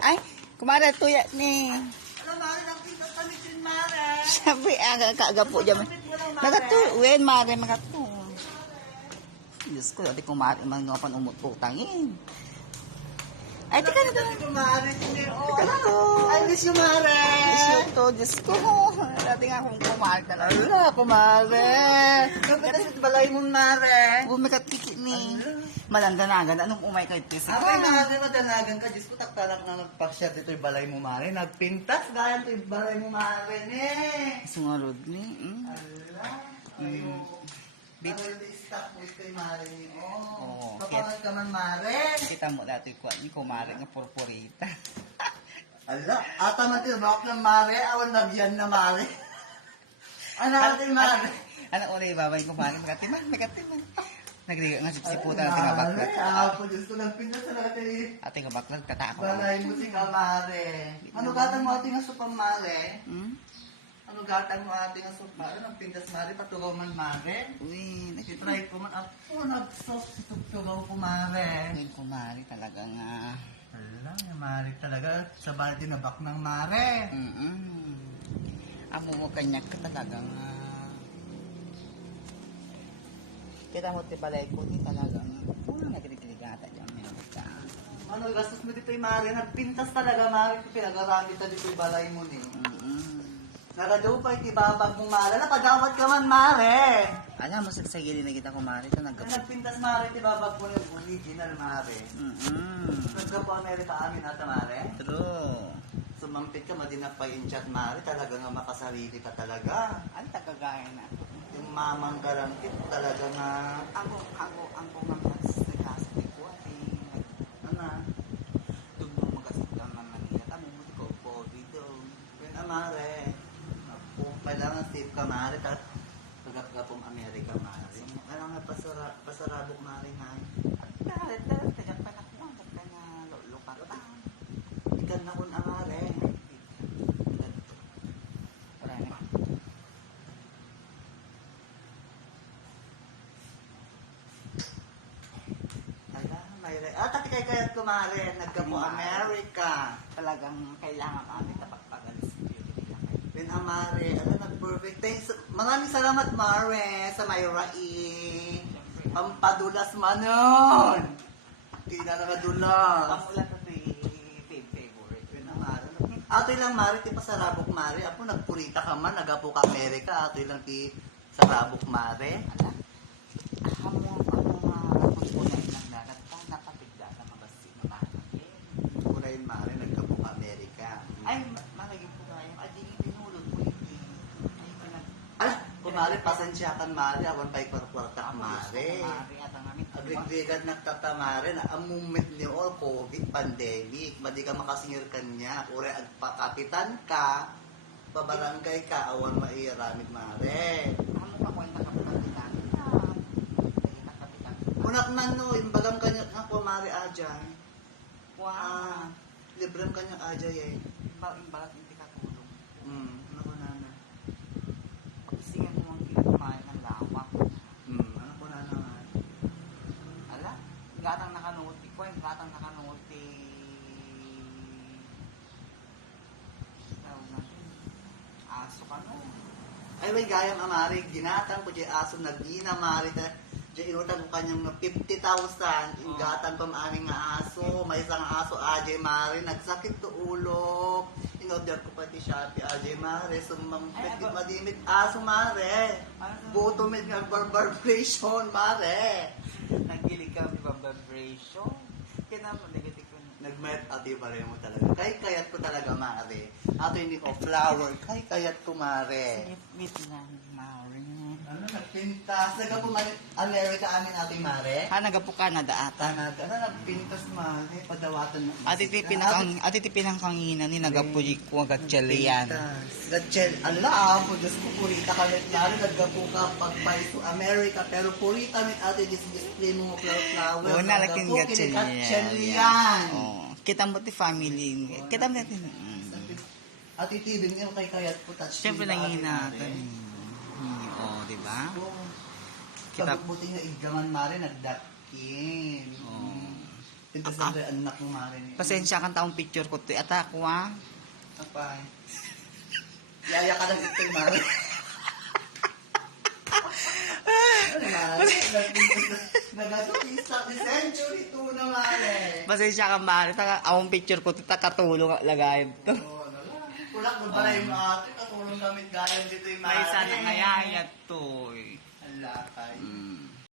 Ay, kumare tuya ni. Alam, mare, nagpintas kami sin mare. Sabi, kagapo dyan. Nagatuwin, mare, magatu. Diyos ko, dati kumare, mga pan umututangin. Ay, teka na Dati ko mare. Teka na to. I miss you, mare. Diyos ko to, Diyos ko. Dati nga akong kumare talaga. Ala, kumare. Nagpintas sa balay mo, mare. Bumikat kiki ni. Malandanagan, anong umay kayo tisa Ako yung mga madanagan ka, Diyos ko, taktanak na nagpaksya dito yung balay mo, mare. Nagpintas, gaya ito yung balay mo, mare, ne. Sungarod ni. Ala, ayo. Pero hindi stop mo ito yung mare niyo. Oo. Papangat ka man, mare. Kita mo dati ko, ni kumare nga purpurita. Ala, ata man tinabak ng mare, awan nabyan na mare. Ano natin, mare? Ano ulit babay ko mare, magkatiman. Nagliga nga sipsiputan ang tingabaklat. Mare, ako, Diyos ko, nagpintas sa natin. Ating kabaklat, katako. Balay mo si ka, mare. Ano gatang mo ating asupang, mare? Hmm? Ano gatang mo ating asupang, mare? Nagpintas, mare, patugaw man, mare. Uy, Try ko man, ako, nagsutugaw ko, mare. naging kumare talaga nga. Ala, yung mare talaga. Sa bahay tinabak ng mare. Amo mo kanya ka talaga nga. Kita mo tibalay ko ni talaga nga. Puro nagkiligata dyan. Meron ka. Ano, gastos mo dito yung mare. Nagpintas talaga, mare. Pinag-arami ka dito yung balay mo, ni. Nakadaw pa itibabag mong mare. Napadawat ka man, mare. Alam mo sa gilid na kita kumare, ito nagkapo. Nagpintas, mare. Itibabag mo yung original, mare. Nagkapo Amerika amin ata, mare. True. Sumampit ka, madinapay in chat, mare. Talaga nga makasarili ka talaga. Ano tagagaya na? Yung mamang garantit talaga nga. Ang pumamas na kasi ko at Ano? tugmong magkasagdang ng Manila. Tamo mo ko po dito. Yun, mare. Kung kailangan safe ka, mare. Tapos pagkapong Amerika, mare. Ano nga pasarabok, mare, nga. At tagang panakuan at kanya luka pa. Ikan na kun, mare. Wala na. Ala, mayre. Tati kayat ko, mare. Nagkapo Amerika. Talagang kailangan kami tapagpagalis beauty nila kayo. Yun, mare. Ano, nag-perfect. Thanks. Maraming salamat, mare. Sa may rai. Pampadulas manon. Hindi na nakadulas. Pamulat na ito favorite. Yun ang mare. Atoy lang, mare, ti pasarabok, mare. Apo, nagpurita ka man, nagapo ka Amerika. Atoy lang, ti sarabok, mare. Ala, ang pagpunay ng dagat pa, napapigda sa mabasi na manakit. Kunayin, mare, nagkapo ka Amerika. Ay, malaging po nga yung ading pinulot mo hindi. Ay, pinag... Ala, kumare, pasensyakan, mare. Awan pa'y kwarta ka, mare. Mare at ang aming Agrigrigad nagtatamare na ang moment ni all COVID pandemic. Madi ka makasingir kanya. Ure agpakapitan ka. Pabarangay ka. Awan mairamid, mare. Amo ka kwenta ka po kapitan na. Naging kapitan. Unak man no, imbagang kanya ako, mare, ajay. Wow. Librem kanya ajay eh. Imbalat hindi ka tulong. Ano ko nana? Pag-isingan mo ang kinatumayan ng lawak. Ano ko nana, mare? Ala, gatang nakanuti ko, gatang nakanuti. Tawag natin. Aso ka no. Ay, may gayang amari. Ginatang ko dyan aso nagina, mare. Diyan inutang ko kanyang 50,000. Ingatan pa maaming nga aso. May isang aso, ajay, mare. Nagsakit to ulo. In-order ko pati Shopee, ajay, mare. Sumampit yung madimit aso, mare. Butumid nga vibration, mare. Nagkilig ka, di ba, vibration? Kaya naman, negative ko. Nag-met ati pa rin mo talaga. Kayat ko talaga, mare. Ato hindi ko flower. Kayat ko, mare. Meet na, Maury. Ano, nagpintas. Nagkapumalit America amin ating mare. Nagapo ka na daata. Tanag, ano, nagpintas, mare. Padawatan mo. Ati tipinang kangina ni nagapuji ko agad yan. Gatchel, ala, po, Diyos ko, purita ka rin yan. Naggapo ka pag-buy to America. Pero purita mit ate, display mo flower. Oo, nalaking gatchel yan. Oo. Kita mo ti family. Kita mo natin. At itibig niyo kay kayat po touch. Siyempre nanginatan. Oo, di ba? Kita buti nga igaman mare nagdakin. Pintasan rin anak mo, Mari. Pasensya kang taong picture ko. Ata ako, ha? Apay. Yaya ka lang ito, Mari. Nag-atupisa ni Century 2 na, Mari. Pasensya ka, Mari. Akong picture ko. Katulong lagayin to. Oo, nala. Kulak mo pala yung ate. Katulong gamit gayan dito yung Mari. May sana ngayayat to, eh. Alakay. Mm.